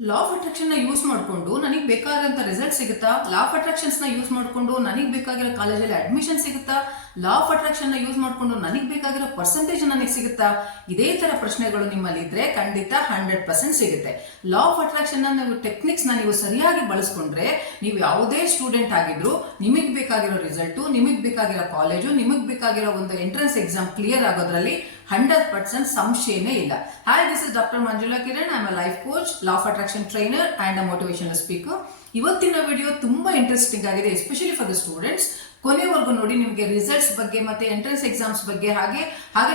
Law of attraction ನ use ಮಾಡಿಕೊಂಡು ನನಗೆ ಬೇಕಾದಂತ ರಿಸಲ್ಟ್ ಸಿಗುತ್ತಾ? ಲಾ ಆಫ್ ಅಟ್ರಾಕ್ಷನ್ಸ್ ನ ಯೂಸ್ ಮಾಡಿಕೊಂಡು ನನಗೆ ಬೇಕಾಗಿರೋ ಕಾಲೇಜಲ್ಲಿ ಅಡ್ಮಿಷನ್ ಸಿಗುತ್ತಾ? ಲಾ ಆಫ್ ಅಟ್ರಾಕ್ಷನ್ ನ ಯೂಸ್ ಮಾಡಿಕೊಂಡು ನನಗೆ ಬೇಕಾಗಿರೋ ಪರ್ಸೆಂಟೇಜ್ ನನಗೆ ಸಿಗುತ್ತಾ? ಇದೇ ತರ ಪ್ರಶ್ನೆಗಳು ನಿಮ್ಮಲ್ಲಿ ಇದ್ರೆ ಖಂಡಿತ 100% ಸಿಗುತ್ತೆ. ಲಾ ಆಫ್ ಅಟ್ರಾಕ್ಷನ್ ನ ನೀವು ಟೆಕ್ನಿಕ್ಸ್ ನ ನೀವು ಸರಿಯಾಗಿ ಬಳಸ್ಕೊಂಡ್ರೆ ನೀವು ಯಾವುದೇ ಸ್ಟೂಡೆಂಟ್ ಆಗಿದ್ರು ನಿಮಗೆ ಬೇಕಾಗಿರೋ ರಿಸಲ್ಟ್, ನಿಮಗೆ ಬೇಕಾಗಿರೋ ಕಾಲೇಜು, ನಿಮಗೆ ಬೇಕಾಗಿರೋ ಒಂದು ಎಂಟ್ರೆನ್ಸ್ ಎಕ್ಸಾಮ್ ಕ್ಲಿಯರ್ ಆಗೋದ್ರಲ್ಲಿ 100% ಸಂಶಯನೇ ಇಲ್ಲ. Hi, this is doctor Manjula Kiran. I am a life coach, law of attraction trainer and a motivational speaker. ಇವತ್ತಿನ ವಿಡಿಯೋ ತುಂಬಾ ಇಂಟ್ರೆಸ್ಟಿಂಗ್ ಆಗಿದೆ, ಎಸ್ಪೆಷಲಿ ಫಾರ್ ದ ಸ್ಟೂಡೆಂಟ್ಸ್. ಕೊನೆವರೆಗೂ ನೋಡಿ. ನಿಮಗೆ ರಿಸಲ್ಟ್ಸ್ ಬಗ್ಗೆ ಮತ್ತೆ ಎಂಟ್ರೆನ್ಸ್ ಎಕ್ಸಾಮ್ಸ್ ಬಗ್ಗೆ ಹಾಗೆ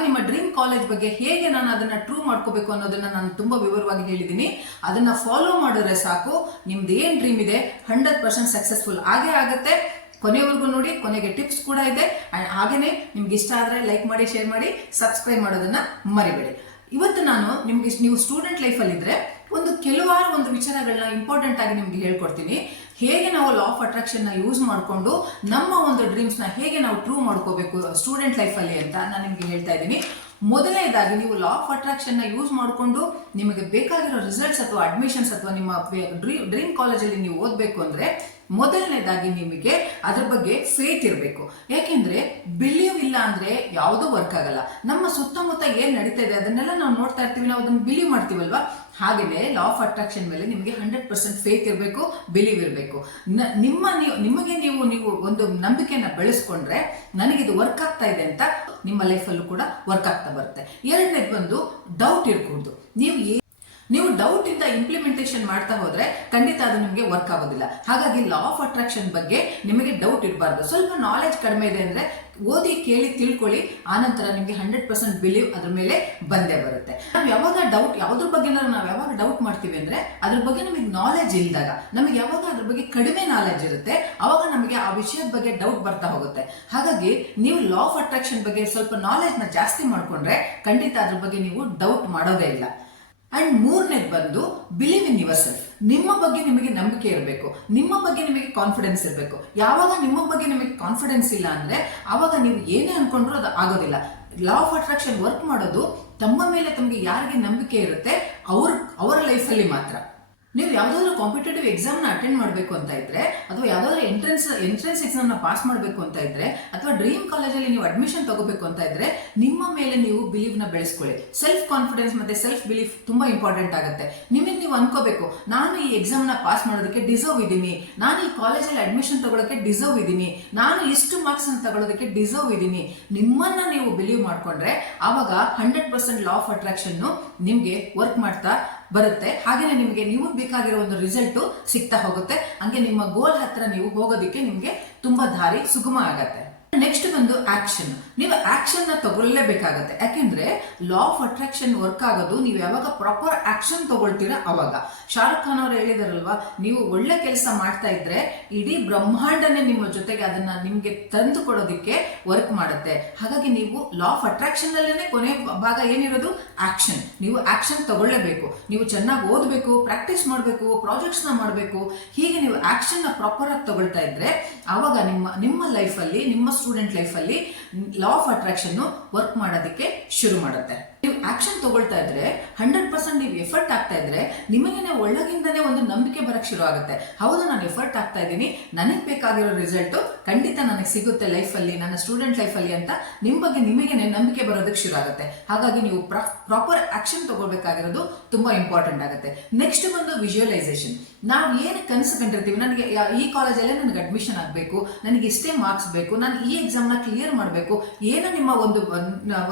ನಿಮ್ಮ ಡ್ರೀಮ್ ಕಾಲೇಜ್ ಬಗ್ಗೆ ಹೇಗೆ ನಾನು ಅದನ್ನ ಟ್ರೂ ಮಾಡ್ಕೋಬೇಕು ಅನ್ನೋದನ್ನ ನಾನು ತುಂಬಾ ವಿವರವಾಗಿ ಹೇಳಿದ್ದೀನಿ. ಅದನ್ನ ಫಾಲೋ ಮಾಡಿದ್ರೆ ಸಾಕು, ನಿಮ್ದು ಏನ್ ಡ್ರೀಮ್ ಇದೆ 100% ಸಕ್ಸಸ್ಫುಲ್ ಆಗೇ ಆಗುತ್ತೆ. ಕೊನೆವರೆಗೂ ನೋಡಿ, ಕೊನೆಗೆ ಟಿಪ್ಸ್ ಕೂಡ ಇದೆ. ಅಂಡ್ ಹಾಗೇನೆ ನಿಮ್ಗೆ ಇಷ್ಟ ಆದ್ರೆ ಲೈಕ್ ಮಾಡಿ, ಶೇರ್ ಮಾಡಿ, ಸಬ್ಸ್ಕ್ರೈಬ್ ಮಾಡೋದನ್ನ ಮರಿಬೇಡಿ. ಇವತ್ತು ನಾನು ನಿಮ್ಗೆ, ನೀವು ಸ್ಟೂಡೆಂಟ್ ಲೈಫ್ ಅಲ್ಲಿ ಇದ್ರೆ ಕೆಲವಾರು ವಿಚಾರಗಳನ್ನ ಇಂಪಾರ್ಟೆಂಟ್ ಆಗಿ ನಿಮ್ಗೆ ಹೇಳ್ಕೊಡ್ತೀನಿ. ಹೇಗೆ ನಾವು ಲಾ ಆಫ್ ಅಟ್ರಾಕ್ಷನ್ ನ ಯೂಸ್ ಮಾಡಿಕೊಂಡು ನಮ್ಮ ಒಂದು ಡ್ರೀಮ್ಸ್ ನ ಹೇಗೆ ನಾವು ಟ್ರೂ ಮಾಡ್ಕೋಬೇಕು ಸ್ಟೂಡೆಂಟ್ ಲೈಫ್ ಅಲ್ಲಿ ಅಂತ ನಾನು ನಿಮ್ಗೆ ಹೇಳ್ತಾ ಇದ್ದೀನಿ. ಮೊದಲನೇದಾಗಿ, ನೀವು ಲಾ ಆಫ್ ಅಟ್ರಾಕ್ಷನ್ ನ ಯೂಸ್ ಮಾಡಿಕೊಂಡು ನಿಮಗೆ ಬೇಕಾಗಿರೋ ರಿಸಲ್ಟ್ಸ್ ಅಥವಾ ಅಡ್ಮಿಷನ್ಸ್ ಅಥವಾ ನಿಮ್ಮ ಡ್ರೀಮ್ ಕಾಲೇಜಲ್ಲಿ ನೀವು ಓದಬೇಕು ಅಂದ್ರೆ ಮೊದಲನೇದಾಗಿ ನಿಮಗೆ ಅದ್ರ ಬಗ್ಗೆ ಫೇತ್ ಇರಬೇಕು. ಯಾಕೆಂದ್ರೆ ಬಿಲೀವ್ ಇಲ್ಲ ಅಂದ್ರೆ ಯಾವುದೂ ವರ್ಕ್ ಆಗಲ್ಲ. ನಮ್ಮ ಸುತ್ತಮುತ್ತ ಏನ್ ನಡೀತಾ ಇದೆ ಅದನ್ನೆಲ್ಲ ನಾವು ನೋಡ್ತಾ ಇರ್ತೀವಿ, ನಾವು ಅದನ್ನ ಬಿಲೀವ್ ಮಾಡ್ತೀವಲ್ವಾ. ಹಾಗೆಯೇ ಲಾ ಆಫ್ ಅಟ್ರಾಕ್ಷನ್ ಮೇಲೆ ನಿಮಗೆ 100% ಫೇತ್ ಇರಬೇಕು, ಬಿಲೀವ್ ಇರಬೇಕು. ನಿಮಗೆ ನೀವು ಒಂದು ನಂಬಿಕೆಯನ್ನ ಬೆಳೆಸ್ಕೊಂಡ್ರೆ ನನಗಿದು ವರ್ಕ್ ಆಗ್ತಾ ಇದೆ ಅಂತ ನಿಮ್ಮ ಲೈಫಲ್ಲೂ ಕೂಡ ವರ್ಕ್ ಆಗ್ತಾ ಬರುತ್ತೆ. ಎರಡನೇದು ಬಂದು ಡೌಟ್ ಇರಬಹುದು. ನೀವು ಡೌಟ್ ಇಂದ ಇಂಪ್ಲಿಮೆಂಟೇಷನ್ ಮಾಡ್ತಾ ಹೋದ್ರೆ ಖಂಡಿತ ಅದು ನಿಮಗೆ ವರ್ಕ್ ಆಗೋದಿಲ್ಲ. ಹಾಗಾಗಿ ಲಾ ಆಫ್ ಅಟ್ರಾಕ್ಷನ್ ಬಗ್ಗೆ ನಿಮಗೆ ಡೌಟ್ ಇರಬಾರ್ದು. ಸ್ವಲ್ಪ ನಾಲೆಜ್ ಕಡಿಮೆ ಇದೆ ಅಂದ್ರೆ ಓದಿ, ಕೇಳಿ, ತಿಳ್ಕೊಳ್ಳಿ. ಆನಂತರ ನಿಮಗೆ 100% ಬಿಲೀವ್ ಅದ್ರ ಮೇಲೆ ಬಂದೇ ಬರುತ್ತೆ. ನಾವು ಯಾವಾಗ ಯಾವ್ದ್ರ ಬಗ್ಗೆ ನಾವು ಯಾವಾಗ ಡೌಟ್ ಮಾಡ್ತೀವಿ ಅಂದ್ರೆ ಅದ್ರ ಬಗ್ಗೆ ನಮಗೆ ನಾಲೆಜ್ ಇಲ್ದಾಗ, ನಮಗೆ ಯಾವಾಗ ಅದ್ರ ಬಗ್ಗೆ ಕಡಿಮೆ ನಾಲೆಜ್ ಇರುತ್ತೆ ಅವಾಗ ನಮಗೆ ಆ ವಿಷಯದ ಬಗ್ಗೆ ಡೌಟ್ ಬರ್ತಾ ಹೋಗುತ್ತೆ. ಹಾಗಾಗಿ ನೀವು ಲಾ ಆಫ್ ಅಟ್ರಾಕ್ಷನ್ ಬಗ್ಗೆ ಸ್ವಲ್ಪ ನಾಲೆಜ್ ನ ಜಾಸ್ತಿ ಮಾಡ್ಕೊಂಡ್ರೆ ಖಂಡಿತ ಅದ್ರ ಬಗ್ಗೆ ನೀವು ಡೌಟ್ ಮಾಡೋದೇ ಇಲ್ಲ. ಅಂಡ್ ಮೂರನೇದು ಬಂದು ಬಿಲೀವ್ ಇನ್ ಯುವರ್ ಸೆಲ್ಫ್. ನಿಮ್ಮ ಬಗ್ಗೆ ನಿಮಗೆ ನಂಬಿಕೆ ಇರಬೇಕು, ನಿಮ್ಮ ಬಗ್ಗೆ ನಿಮಗೆ ಕಾನ್ಫಿಡೆನ್ಸ್ ಇರಬೇಕು. ಯಾವಾಗ ನಿಮ್ಮ ಬಗ್ಗೆ ನಿಮಗೆ ಕಾನ್ಫಿಡೆನ್ಸ್ ಇಲ್ಲ ಅಂದ್ರೆ ಅವಾಗ ನೀವು ಏನೇ ಅನ್ಕೊಂಡ್ರು ಅದು ಆಗೋದಿಲ್ಲ. ಲಾ ಆಫ್ ಅಟ್ರಾಕ್ಷನ್ ವರ್ಕ್ ಮಾಡೋದು ತಮ್ಮ ಮೇಲೆ ತಮಗೆ ಯಾರಿಗೆ ನಂಬಿಕೆ ಇರುತ್ತೆ ಅವರ ಲೈಫಲ್ಲಿ ಮಾತ್ರ. ನೀವು ಯಾವ್ದಾದ್ರು ಕಾಂಪಿಟೇಟಿವ್ ಎಕ್ಸಾಮ್ ನ ಅಟೆಂಡ್ ಮಾಡಬೇಕು ಅಂತ ಇದ್ರೆ, ಅಥವಾ ಯಾವ್ದಾದ್ರು ಎಂಟ್ರೆನ್ಸ್ ಎಕ್ಸಾಮ್ ನ ಪಾಸ್ ಮಾಡಬೇಕು ಅಂತ ಇದ್ರೆ, ಅಥವಾ ಡ್ರೀಮ್ ಕಾಲೇಜಲ್ಲಿ ನೀವು ಅಡ್ಮಿಷನ್ ತಗೋಬೇಕು ಅಂತ ಇದ್ರೆ ನಿಮ್ಮ ಮೇಲೆ ನೀವು ಬಿಲೀವ್ ನ ಬೆಳೆಸ್ಕೊಳ್ಳಿ. ಸೆಲ್ಫ್ ಕಾನ್ಫಿಡೆನ್ಸ್ ಮತ್ತೆ ಸೆಲ್ಫ್ ಬಿಲೀಫ್ ತುಂಬಾ ಇಂಪಾರ್ಟೆಂಟ್ ಆಗುತ್ತೆ. ನಿಮಗೆ ನೀವು ಅನ್ಕೋಬೇಕು, ನಾನು ಈ ಎಕ್ಸಾಮ್ ನ ಪಾಸ್ ಮಾಡೋದಕ್ಕೆ ಡಿಸರ್ವ್ ಇದ್ದೀನಿ, ನಾನು ಈ ಕಾಲೇಜಲ್ಲಿ ಅಡ್ಮಿಷನ್ ತಗೊಳ್ಳೋಕೆ ಡಿಸರ್ವ್ ಇದ್ದೀನಿ, ನಾನು ಇಷ್ಟು ಮಾರ್ಕ್ಸ್ ಅನ್ನು ತಗೊಳ್ಳೋದಕ್ಕೆ ಡಿಸರ್ವ್ ಇದ್ದೀನಿ. ನಿಮ್ಮನ್ನ ನೀವು ಬಿಲೀವ್ ಮಾಡ್ಕೊಂಡ್ರೆ ಆವಾಗ 100% ಲಾ ಆಫ್ ಅಟ್ರಾಕ್ಷನ್ ನಿಮ್ಗೆ ವರ್ಕ್ ಮಾಡ್ತಾ ಬರುತ್ತೆ. ಹಾಗೇನೆ ನಿಮಗೆ ನೀವು ಬೇಕಾಗಿರೋ ಒಂದು ರಿಸಲ್ಟ್ ಸಿಗ್ತಾ ಹೋಗುತ್ತೆ. ಹಂಗೆ ನಿಮ್ಮ ಗೋಲ್ ಹತ್ರ ನೀವು ಹೋಗೋದಿಕ್ಕೆ ನಿಮ್ಗೆ ತುಂಬಾ ದಾರಿ ಸುಗಮ ಆಗತ್ತೆ. ನೆಕ್ಸ್ಟ್ ಬಂದು ಆಕ್ಷನ್. ನೀವು ಆಕ್ಷನ್ ನ ತಗೊಳ್ಳೇಬೇಕಾಗತ್ತೆ. ಯಾಕೆಂದ್ರೆ ಲಾ ಆಫ್ ಅಟ್ರಾಕ್ಷನ್ ವರ್ಕ್ ಆಗೋದು ನೀವು ಯಾವಾಗ ಪ್ರಾಪರ್ ಆಕ್ಷನ್ ತಗೊಳ್ತೀರಾ ಅವಾಗ. ಶಾರುಖ್ ಖಾನ್ ಅವರು ಹೇಳಿದಾರಲ್ವಾ, ನೀವು ಒಳ್ಳೆ ಕೆಲಸ ಮಾಡ್ತಾ ಇದ್ರೆ ಇಡೀ ಬ್ರಹ್ಮಾಂಡನೇ ನಿಮ್ಮ ಜೊತೆಗೆ ಅದನ್ನ ನಿಮ್ಗೆ ತಂದು ಕೊಡೋದಿಕ್ಕೆ ವರ್ಕ್ ಮಾಡುತ್ತೆ. ಹಾಗಾಗಿ ನೀವು ಲಾ ಆಫ್ ಅಟ್ರಾಕ್ಷನ್ ಅಲ್ಲೇನೆ ಕೊನೆ ಭಾಗ ಏನಿರೋದು ಆಕ್ಷನ್. ನೀವು ಆಕ್ಷನ್ ತಗೊಳ್ಳೇಬೇಕು. ನೀವು ಚೆನ್ನಾಗಿ ಓದಬೇಕು, ಪ್ರಾಕ್ಟೀಸ್ ಮಾಡಬೇಕು, ಪ್ರಾಜೆಕ್ಟ್ಸ್ ನ ಮಾಡಬೇಕು. ಹೀಗೆ ನೀವು ಆಕ್ಷನ್ ನ ಪ್ರಾಪರ್ ಆಗಿ ತಗೊಳ್ತಾ ಇದ್ರೆ ಆವಾಗ ನಿಮ್ಮ ಲೈಫ್ ಅಲ್ಲಿ, ನಿಮ್ಮ ಸ್ಟೂಡೆಂಟ್ ಲೈಫ್ ಅಲ್ಲಿ ಲಾ ಆಫ್ ಅಟ್ರಾಕ್ಷನ್ ವರ್ಕ್ ಮಾಡೋದಕ್ಕೆ ಶುರು ಮಾಡುತ್ತೆ. ನೀವು ಆಕ್ಷನ್ ತಗೊಳ್ತಾ ಇದ್ರೆ 100% ನೀವು ಎಫರ್ಟ್ ಆಗ್ತಾ ಇದ್ರೆ ನಿಮಗೇನೆ ಒಳಗಿಂದನೇ ಒಂದು ನಂಬಿಕೆ ಬರಕ್ ಶುರು ಆಗುತ್ತೆ. ಹೌದು, ನಾನು ಎಫರ್ಟ್ ಆಗ್ತಾ ಇದ್ದೀನಿ, ನನಗೆ ಬೇಕಾಗಿರೋ ರಿಸಲ್ಟ್ ಖಂಡಿತ ನನಗೆ ಸಿಗುತ್ತೆ ಲೈಫ್ ಅಲ್ಲಿ, ನನ್ನ ಸ್ಟೂಡೆಂಟ್ ಲೈಫ್ ಅಲ್ಲಿ ಅಂತ ನಿಮ್ ಬಗ್ಗೆ ನಿಮಗೇನೆ ನಂಬಿಕೆ ಬರೋದಕ್ಕೆ ಶುರು ಆಗುತ್ತೆ. ಹಾಗಾಗಿ ನೀವು ಪ್ರಾಪರ್ ಆಕ್ಷನ್ ತಗೊಳ್ಬೇಕಾಗಿರೋದು ತುಂಬಾ ಇಂಪಾರ್ಟೆಂಟ್ ಆಗುತ್ತೆ. ನೆಕ್ಸ್ಟ್ ಬಂದು ವಿಜುವಲೈಸೇಷನ್. ನಾವು ಏನು ಕನಸು ಕಂಡಿರ್ತೀವಿ, ನನಗೆ ಈ ಕಾಲೇಜಲ್ಲೇ ನನಗೆ ಅಡ್ಮಿಷನ್ ಆಗಬೇಕು, ನನಗೆ ಇಷ್ಟೇ ಮಾರ್ಕ್ಸ್ ಬೇಕು, ನಾನು ಈ ಎಕ್ಸಾಮ್ ನ ಕ್ಲಿಯರ್ ಮಾಡಬೇಕು, ಏನು ನಿಮ್ಮ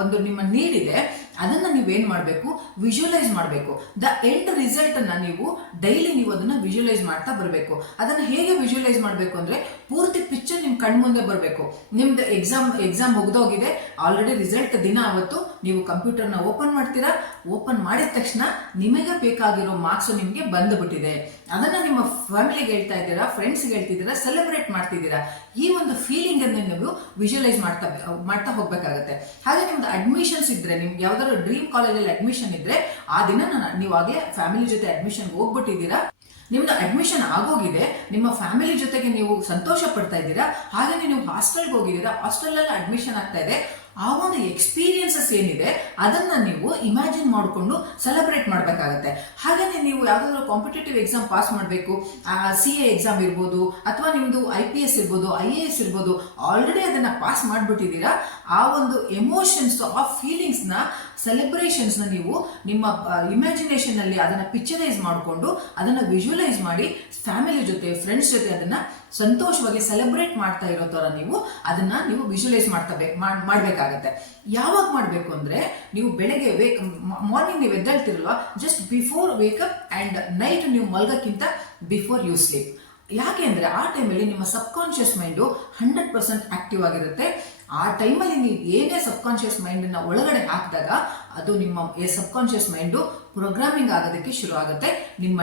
ಒಂದು ನಿಮ್ಮ ನೀಡ್ ಇದೆ ಅದನ್ನ ನೀವೇನ್ ಮಾಡಬೇಕು, ವಿಜುವಲೈಸ್ ಮಾಡಬೇಕು. ದ ಎಂಡ್ ರಿಸಲ್ಟ್ ಅನ್ನ ನೀವು ಡೈಲಿ ನೀವು ಅದನ್ನ ವಿಜುವಲೈಸ್ ಮಾಡ್ತಾ ಬರಬೇಕು. ಅದನ್ನ ಹೇಗೆ ವಿಜುವಲೈಸ್ ಮಾಡಬೇಕು ಅಂದ್ರೆ ಪೂರ್ತಿ ಪಿಕ್ಚರ್ ನಿಮ್ ಕಣ್ ಮುಂದೆ ಬರಬೇಕು. ನಿಮ್ದು ಎಕ್ಸಾಮ್ ಮುಗ್ದೋಗಿದೆ, ಆಲ್ರೆಡಿ ರಿಸಲ್ಟ್ ದಿನ ಅವತ್ತು ನೀವು ಕಂಪ್ಯೂಟರ್ ನ ಓಪನ್ ಮಾಡ್ತೀರಾ. ಓಪನ್ ಮಾಡಿದ ತಕ್ಷಣ ನಿಮಗೆ ಬೇಕಾಗಿರೋ ಮಾರ್ಕ್ಸ್ ನಿಮ್ಗೆ ಬಂದ್ಬಿಟ್ಟಿದೆ. ಅದನ್ನ ನಿಮ್ಮ ಫ್ಯಾಮಿಲಿಗೆ ಹೇಳ್ತಾ ಇದ್ದೀರಾ, ಫ್ರೆಂಡ್ಸ್ಗೆ ಹೇಳ್ತಿದ್ದೀರಾ, ಸೆಲೆಬ್ರೇಟ್ ಮಾಡ್ತಿದ್ದೀರಾ. ಈ ಒಂದು ಫೀಲಿಂಗ್ ಅನ್ನು ನೀವು ವಿಜುವಲೈಸ್ ಮಾಡ್ತಾ ಹೋಗ್ಬೇಕಾಗತ್ತೆ. ಹಾಗೆ ನಿಮ್ದು ಅಡ್ಮಿಷನ್ಸ್ ಇದ್ರೆ, ನಿಮ್ಗೆ ಯಾವ್ದಾದ್ರು ಡ್ರೀಮ್ ಕಾಲೇಜಲ್ಲಿ ಅಡ್ಮಿಷನ್ ಇದ್ರೆ ಆ ದಿನ ನೀವು ಆಗ್ಲೇ ಫ್ಯಾಮಿಲಿ ಜೊತೆ ಅಡ್ಮಿಷನ್ ಹೋಗ್ಬಿಟ್ಟಿದ್ದೀರಾ, ನಿಮ್ದು ಅಡ್ಮಿಷನ್ ಆಗೋಗಿದೆ, ನಿಮ್ಮ ಫ್ಯಾಮಿಲಿ ಜೊತೆಗೆ ನೀವು ಸಂತೋಷ ಪಡ್ತಾ ಇದ್ದೀರಾ. ಹಾಗೆ ನೀವು ಹಾಸ್ಟೆಲ್ಗೆ ಹೋಗಿದ್ದೀರಾ, ಹಾಸ್ಟೆಲ್ ಅಲ್ಲಿ ಅಡ್ಮಿಷನ್ ಆಗ್ತಾ ಇದೆ, ಆ ಒಂದು ಎಕ್ಸ್ಪೀರಿಯನ್ಸಸ್ ಏನಿದೆ ಅದನ್ನ ನೀವು ಇಮ್ಯಾಜಿನ್ ಮಾಡಿಕೊಂಡು ಸೆಲೆಬ್ರೇಟ್ ಮಾಡಬೇಕಾಗತ್ತೆ. ಹಾಗೇನೆ ನೀವು ಯಾವ್ದಾದ್ರು ಕಾಂಪಿಟೇಟಿವ್ ಎಕ್ಸಾಮ್ ಪಾಸ್ ಮಾಡಬೇಕು, CA ಎಕ್ಸಾಮ್ ಇರ್ಬೋದು ಅಥವಾ ನಿಮ್ದು IPS ಇರ್ಬೋದು, IAS ಇರ್ಬೋದು, ಆಲ್ರೆಡಿ ಅದನ್ನ ಪಾಸ್ ಮಾಡ್ಬಿಟ್ಟಿದ್ದೀರಾ. ಆ ಒಂದು ಎಮೋಷನ್ಸ್, ಆ ಫೀಲಿಂಗ್ಸ್ ನ, ಸೆಲೆಬ್ರೇಷನ್ಸ್ ನ ನೀವು ನಿಮ್ಮ ಇಮ್ಯಾಜಿನೇಷನ್ ಅಲ್ಲಿ ಅದನ್ನ ಪಿಕ್ಚರೈಸ್ ಮಾಡಿಕೊಂಡು ಅದನ್ನ ವಿಜುವಲೈಸ್ ಮಾಡಿ ಫ್ಯಾಮಿಲಿ ಜೊತೆ, ಫ್ರೆಂಡ್ಸ್ ಜೊತೆ ಅದನ್ನ ಸಂತೋಷವಾಗಿ ಸೆಲೆಬ್ರೇಟ್ ಮಾಡ್ತಾ ಇರೋ ತರ ನೀವು ವಿಜುವಲೈಸ್ ಮಾಡ್ಬೇಕಾಗತ್ತೆ. ಯಾವಾಗ ಮಾಡ್ಬೇಕು ಅಂದ್ರೆ, ನೀವು ಬೆಳಗ್ಗೆ ಮಾರ್ನಿಂಗ್ ನೀವು ಎದ್ದೇಳ್ತಿರಲ್ವಾ, just before wake up and night ನೀವು ಮಲ್ಗಕ್ಕಿಂತ ಬಿಫೋರ್ ಯು ಸ್ಲೀಪ್. ಯಾಕೆ ಅಂದ್ರೆ ಆ ಟೈಮಲ್ಲಿ ನಿಮ್ಮ ಸಬ್ ಕಾನ್ಶಿಯಸ್ ಮೈಂಡು 100% ಆಕ್ಟಿವ್ ಆಗಿರುತ್ತೆ. ಆ ಟೈಮಲ್ಲಿ ನೀವು ಏನೇ ಸಬ್ ಕಾನ್ಶಿಯಸ್ ಮೈಂಡ್ ನ ಒಳಗಡೆ ಹಾಕಿದಾಗ ಅದು ನಿಮ್ಮ ಸಬ್ ಕಾನ್ಶಿಯಸ್ ಮೈಂಡು ಪ್ರೋಗ್ರಾಮಿಂಗ್ ಆಗೋದಕ್ಕೆ ಶುರು ಆಗುತ್ತೆ. ನಿಮ್ಮ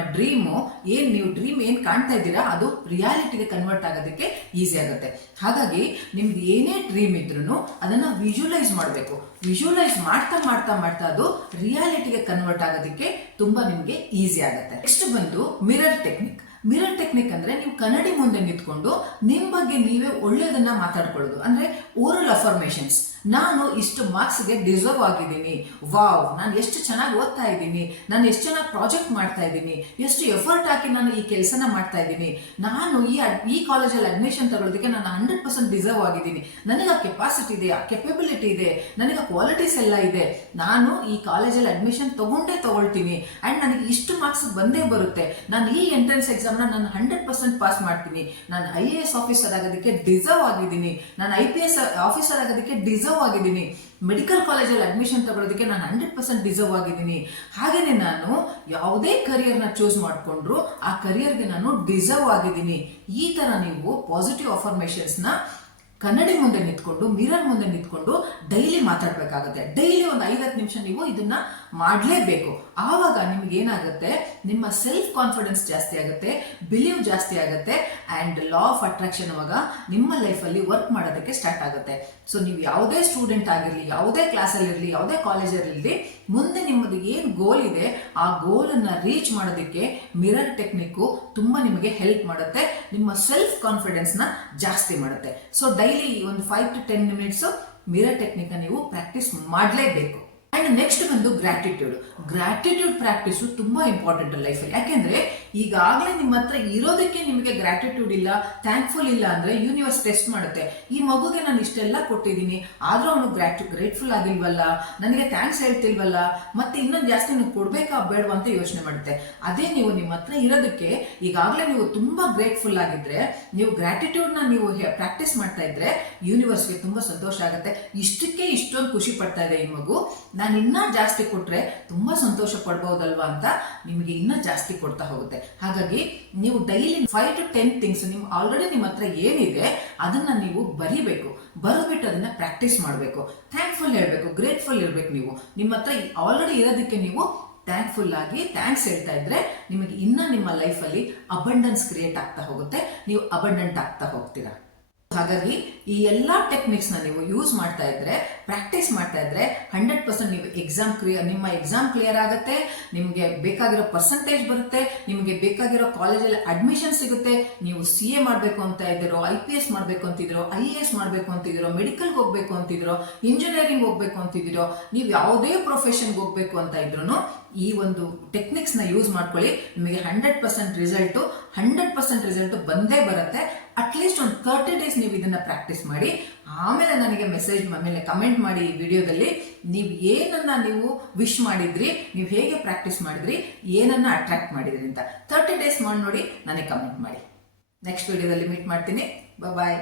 ನೀವು ಡ್ರೀಮ್ ಏನ್ ಕಾಣ್ತಾ ಇದ್ದೀರಾ ಅದು ರಿಯಾಲಿಟಿಗೆ ಕನ್ವರ್ಟ್ ಆಗೋದಕ್ಕೆ ಈಸಿ ಆಗುತ್ತೆ. ಹಾಗಾಗಿ ನಿಮ್ದು ಏನೇ ಡ್ರೀಮ್ ಇದ್ರೂ ಅದನ್ನ ವಿಜುವಲೈಸ್ ಮಾಡಬೇಕು. ವಿಜುವಲೈಸ್ ಮಾಡ್ತಾ ಅದು ರಿಯಾಲಿಟಿಗೆ ಕನ್ವರ್ಟ್ ಆಗೋದಕ್ಕೆ ತುಂಬಾ ನಿಮ್ಗೆ ಈಸಿ ಆಗುತ್ತೆ. ನೆಕ್ಸ್ಟ್ ಬಂದು ಮಿರರ್ ಟೆಕ್ನಿಕ್. ಮಿರರ್ ಟೆಕ್ನಿಕ್ ಅಂದ್ರೆ ನೀವು ಕನ್ನಡಿ ಮುಂದೆ ನಿಂತ್ಕೊಂಡು ನಿಮ್ ಬಗ್ಗೆ ನೀವೇ ಒಳ್ಳೆಯದನ್ನ ಮಾತಾಡ್ಕೊಳ್ಳೋದು. ಅಂದ್ರೆ ಓರಲ್ ಅಫರ್ಮೇಷನ್ಸ್. ನಾನು ಇಷ್ಟು ಮಾರ್ಕ್ಸ್ಗೆ ಡಿಸರ್ವ್ ಆಗಿದ್ದೀನಿ, ವಾವ್, ನಾನು ಎಷ್ಟು ಚೆನ್ನಾಗಿ ಓದ್ತಾ ಇದ್ದೀನಿ, ನಾನು ಎಷ್ಟು ಚೆನ್ನಾಗಿ ಪ್ರಾಜೆಕ್ಟ್ ಮಾಡ್ತಾ ಇದ್ದೀನಿ, ಎಷ್ಟು ಎಫರ್ಟ್ ಹಾಕಿ ನಾನು ಈ ಕೆಲಸನ ಮಾಡ್ತಾ ಇದ್ದೀನಿ, ನಾನು ಈ ಕಾಲೇಜಲ್ಲಿ ಅಡ್ಮಿಷನ್ ತಗೊಳ್ಳೋದಕ್ಕೆ ನಾನು 100% ಡಿಸರ್ವ್ ಆಗಿದ್ದೀನಿ, ನನಗೆ ಆ ಕೆಪಾಸಿಟಿ ಇದೆ, ಆ ಕೆಪಬಿಲಿಟಿ ಇದೆ, ನನಗೆ ಕ್ವಾಲಿಟೀಸ್ ಎಲ್ಲ ಇದೆ, ನಾನು ಈ ಕಾಲೇಜಲ್ಲಿ ಅಡ್ಮಿಷನ್ ತಗೊಳ್ತೀನಿ ಅಂಡ್ ನನಗೆ ಇಷ್ಟು ಮಾರ್ಕ್ಸ್ ಬಂದೇ ಬರುತ್ತೆ, ನಾನು ಈ ಎಂಟ್ರೆನ್ಸ್ ಎಕ್ಸಾಮ್ ನಾನು 100% ಪಾಸ್ ಮಾಡ್ತೀನಿ, ನಾನು IAS ಆಫೀಸರ್ ಆಗೋದಕ್ಕೆ ಡಿಸರ್ವ್ ಆಗಿದ್ದೀನಿ, ನಾನು IPS ಆಫೀಸರ್ ಆಗೋದಕ್ಕೆ ಡಿಸರ್ವ್ ಆಗಿದ್ದೀನಿ, ಮೆಡಿಕಲ್ ಕಾಲೇಜಲ್ಲಿ ಅಡ್ಮಿಷನ್ ತಗೊಳ್ಳೋದಕ್ಕೆ ನಾನು 100% ಡಿಸರ್ವ್ ಆಗಿದ್ದೀನಿ. ಹಾಗೇನೆ ನಾನು ಯಾವುದೇ ಕರಿಯರ್ನ ಚೂಸ್ ಮಾಡ್ಕೊಂಡ್ರು ಆ ಕರಿಯರ್ಗೆ ನಾನು ಡಿಸರ್ವ್ ಆಗಿದ್ದೀನಿ. ಈ ತರ ನೀವು ಪಾಸಿಟಿವ್ ಅಫರ್ಮೇಷನ್ಸ್ ನ ಕನ್ನಡಿ ಮುಂದೆ ನಿಂತ್ಕೊಂಡು, ಮಿರರ್ ಮುಂದೆ ನಿಂತ್ಕೊಂಡು ಡೈಲಿ ಮಾತಾಡ್ಬೇಕಾಗುತ್ತೆ. ಡೈಲಿ ಒಂದು 5-10 ನಿಮಿಷ ನೀವು ಇದನ್ನ ಮಾಡಲೇಬೇಕು. ಆವಾಗ ನಿಮ್ಗೆ ಏನಾಗುತ್ತೆ, ನಿಮ್ಮ ಸೆಲ್ಫ್ ಕಾನ್ಫಿಡೆನ್ಸ್ ಜಾಸ್ತಿ ಆಗುತ್ತೆ, ಬಿಲೀವ್ ಜಾಸ್ತಿ ಆಗುತ್ತೆ ಅಂಡ್ ಲಾ ಆಫ್ ಅಟ್ರಾಕ್ಷನ್ ಅವಾಗ ನಿಮ್ಮ ಲೈಫಲ್ಲಿ ವರ್ಕ್ ಮಾಡೋದಕ್ಕೆ ಸ್ಟಾರ್ಟ್ ಆಗುತ್ತೆ. ಸೊ ನೀವು ಯಾವುದೇ ಸ್ಟೂಡೆಂಟ್ ಆಗಿರ್ಲಿ, ಯಾವುದೇ ಕ್ಲಾಸಲ್ಲಿ ಇರಲಿ, ಯಾವುದೇ ಕಾಲೇಜಲ್ಲಿ ಇರಲಿ, ಮುಂದೆ ನಿಮ್ಮದು ಏನ್ ಗೋಲ್ ಇದೆ ಆ ಗೋಲ್ ಅನ್ನ ರೀಚ್ ಮಾಡೋದಕ್ಕೆ ಮಿರರ್ ಟೆಕ್ನಿಕ್ ತುಂಬಾ ನಿಮಗೆ ಹೆಲ್ಪ್ ಮಾಡುತ್ತೆ, ನಿಮ್ಮ ಸೆಲ್ಫ್ ಕಾನ್ಫಿಡೆನ್ಸ್ ನ ಜಾಸ್ತಿ ಮಾಡುತ್ತೆ. ಸೊ ಡೈಲಿ ಒಂದು 5 to 10 minutes ಮಿರರ್ ಟೆಕ್ನಿಕ್ ನೀವು ಪ್ರಾಕ್ಟೀಸ್ ಮಾಡಲೇಬೇಕು. ಅಂಡ್ ನೆಕ್ಸ್ಟ್ ಬಂದು ಗ್ರಾಟಿಟ್ಯೂಡ್ ಪ್ರಾಕ್ಟೀಸ್ ತುಂಬಾ ಇಂಪಾರ್ಟೆಂಟ್ ಲೈಫಲ್ಲಿ. ಯಾಕೆಂದ್ರೆ ಈಗಾಗಲೇ ನಿಮ್ಮ ಹತ್ರ ಇರೋದಕ್ಕೆ ನಿಮಗೆ ಗ್ರಾಟಿಟ್ಯೂಡ್ ಇಲ್ಲ, ಥ್ಯಾಂಕ್ಫುಲ್ ಇಲ್ಲ ಅಂದ್ರೆ ಯೂನಿವರ್ಸ್ ಟೆಸ್ಟ್ ಮಾಡುತ್ತೆ. ಈ ಮಗುಗೆ ನಾನು ಇಷ್ಟೆಲ್ಲ ಕೊಟ್ಟಿದ್ದೀನಿ, ಆದ್ರೂ ಅವನು ಗ್ರೇಟ್ಫುಲ್ ಆಗಿಲ್ವಲ್ಲ, ನನಗೆ ಥ್ಯಾಂಕ್ಸ್ ಹೇಳ್ತಿಲ್ವಲ್ಲ, ಮತ್ತೆ ಇನ್ನೊಂದು ಜಾಸ್ತಿ ನೀವು ಕೊಡ್ಬೇಕಾ ಬೇಡವಾ ಅಂತ ಯೋಚನೆ ಮಾಡುತ್ತೆ. ಅದೇ ನೀವು ನಿಮ್ಮ ಹತ್ರ ಇರೋದಕ್ಕೆ ಈಗಾಗಲೇ ನೀವು ತುಂಬಾ ಗ್ರೇಟ್ಫುಲ್ ಆಗಿದ್ರೆ, ನೀವು ಗ್ರಾಟಿಟ್ಯೂಡ್ ನ ನೀವು ಪ್ರಾಕ್ಟೀಸ್ ಮಾಡ್ತಾ ಇದ್ರೆ ಯೂನಿವರ್ಸ್ಗೆ ತುಂಬಾ ಸಂತೋಷ ಆಗುತ್ತೆ. ಇಷ್ಟಕ್ಕೆ ಇಷ್ಟೊಂದು ಖುಷಿ ಪಡ್ತಾ ಇದೆ ಈ ಮಗು, ನಾನು ಇನ್ನೂ ಜಾಸ್ತಿ ಕೊಟ್ರೆ ತುಂಬಾ ಸಂತೋಷ ಪಡ್ಬಹುದಲ್ವಾ ಅಂತ ನಿಮಗೆ ಇನ್ನೂ ಜಾಸ್ತಿ ಕೊಡ್ತಾ ಹೋಗುತ್ತೆ. ಹಾಗಾಗಿ ನೀವು ಡೈಲಿ 5 to 10 ಥಿಂಗ್ಸ್ ನೀವು ಆಲ್ರೆಡಿ ನಿಮ್ಮ ಹತ್ರ ಏನಿದೆ ಅದನ್ನ ನೀವು ಬರಬಿಟ್ಟು ಅದನ್ನ ಪ್ರಾಕ್ಟೀಸ್ ಮಾಡಬೇಕು. ಥ್ಯಾಂಕ್ಫುಲ್ ಹೇಳ್ಬೇಕು, ಗ್ರೇಟ್ಫುಲ್ ಇರ್ಬೇಕು. ನೀವು ನಿಮ್ಮ ಹತ್ರ ಆಲ್ರೆಡಿ ಇರೋದಕ್ಕೆ ನೀವು ಥ್ಯಾಂಕ್ಫುಲ್ ಆಗಿ ಥ್ಯಾಂಕ್ಸ್ ಹೇಳ್ತಾ ಇದ್ರೆ ನಿಮಗೆ ಇನ್ನ ನಿಮ್ಮ ಲೈಫಲ್ಲಿ ಅಬಂಡೆನ್ಸ್ ಕ್ರಿಯೇಟ್ ಆಗ್ತಾ ಹೋಗುತ್ತೆ, ನೀವು ಅಬಂಡೆಂಟ್ ಆಗ್ತಾ ಹೋಗ್ತೀರಾ. ಹಾಗಾಗಿ ಈ ಎಲ್ಲಾ ಟೆಕ್ನಿಕ್ಸ್ ನ ನೀವು ಯೂಸ್ ಮಾಡ್ತಾ ಇದ್ರೆ, ಪ್ರಾಕ್ಟೀಸ್ ಮಾಡ್ತಾ ಇದ್ರೆ 100% ನೀವು ನಿಮ್ಮ ಎಕ್ಸಾಮ್ ಕ್ಲಿಯರ್ ಆಗುತ್ತೆ, ನಿಮಗೆ ಬೇಕಾಗಿರೋ ಪರ್ಸೆಂಟೇಜ್ ಬರುತ್ತೆ, ನಿಮಗೆ ಬೇಕಾಗಿರೋ ಕಾಲೇಜಲ್ಲಿ ಅಡ್ಮಿಷನ್ ಸಿಗುತ್ತೆ. ನೀವು CA ಮಾಡಬೇಕು ಅಂತ ಇದ್ದೀರೋ, IPS ಮಾಡಬೇಕು ಅಂತಿದ್ದೀರೋ, IAS ಮಾಡಬೇಕು ಅಂತಿದ್ದೀರೋ, ಮೆಡಿಕಲ್ಗೆ ಹೋಗ್ಬೇಕು ಅಂತಿದ್ದೀರೋ, ಇಂಜಿನಿಯರಿಂಗ್ ಹೋಗ್ಬೇಕು ಅಂತಿದ್ದೀರೋ, ನೀವು ಯಾವುದೇ ಪ್ರೊಫೆಷನ್ಗೆ ಹೋಗ್ಬೇಕು ಅಂತ ಇದ್ರು ಈ ಒಂದು ಟೆಕ್ನಿಕ್ಸ್ ನ ಯೂಸ್ ಮಾಡ್ಕೊಳ್ಳಿ. ನಿಮಗೆ 100% ರಿಸಲ್ಟ್ ಬಂದೇ ಬರುತ್ತೆ. ಅಟ್ಲೀಸ್ಟ್ ಒಂದು 30 days ನೀವು ಇದನ್ನ ಪ್ರಾಕ್ಟೀಸ್ ಮಾಡಿ. ಆಮೇಲೆ ನನಗೆ ಕಮೆಂಟ್ ಮಾಡಿ ಈ ವಿಡಿಯೋದಲ್ಲಿ ನೀವು ಏನನ್ನ ನೀವು ವಿಶ್ ಮಾಡಿದ್ರಿ, ನೀವು ಹೇಗೆ ಪ್ರಾಕ್ಟೀಸ್ ಮಾಡಿದ್ರಿ, ಏನನ್ನ ಅಟ್ರಾಕ್ಟ್ ಮಾಡಿದ್ರಿ ಅಂತ 30 days ಮಾಡಿ ನೋಡಿ, ನನಗೆ ಕಮೆಂಟ್ ಮಾಡಿ. ನೆಕ್ಸ್ಟ್ ವಿಡಿಯೋದಲ್ಲಿ ಮೀಟ್ ಮಾಡ್ತೀನಿ. ಬಾಯ್.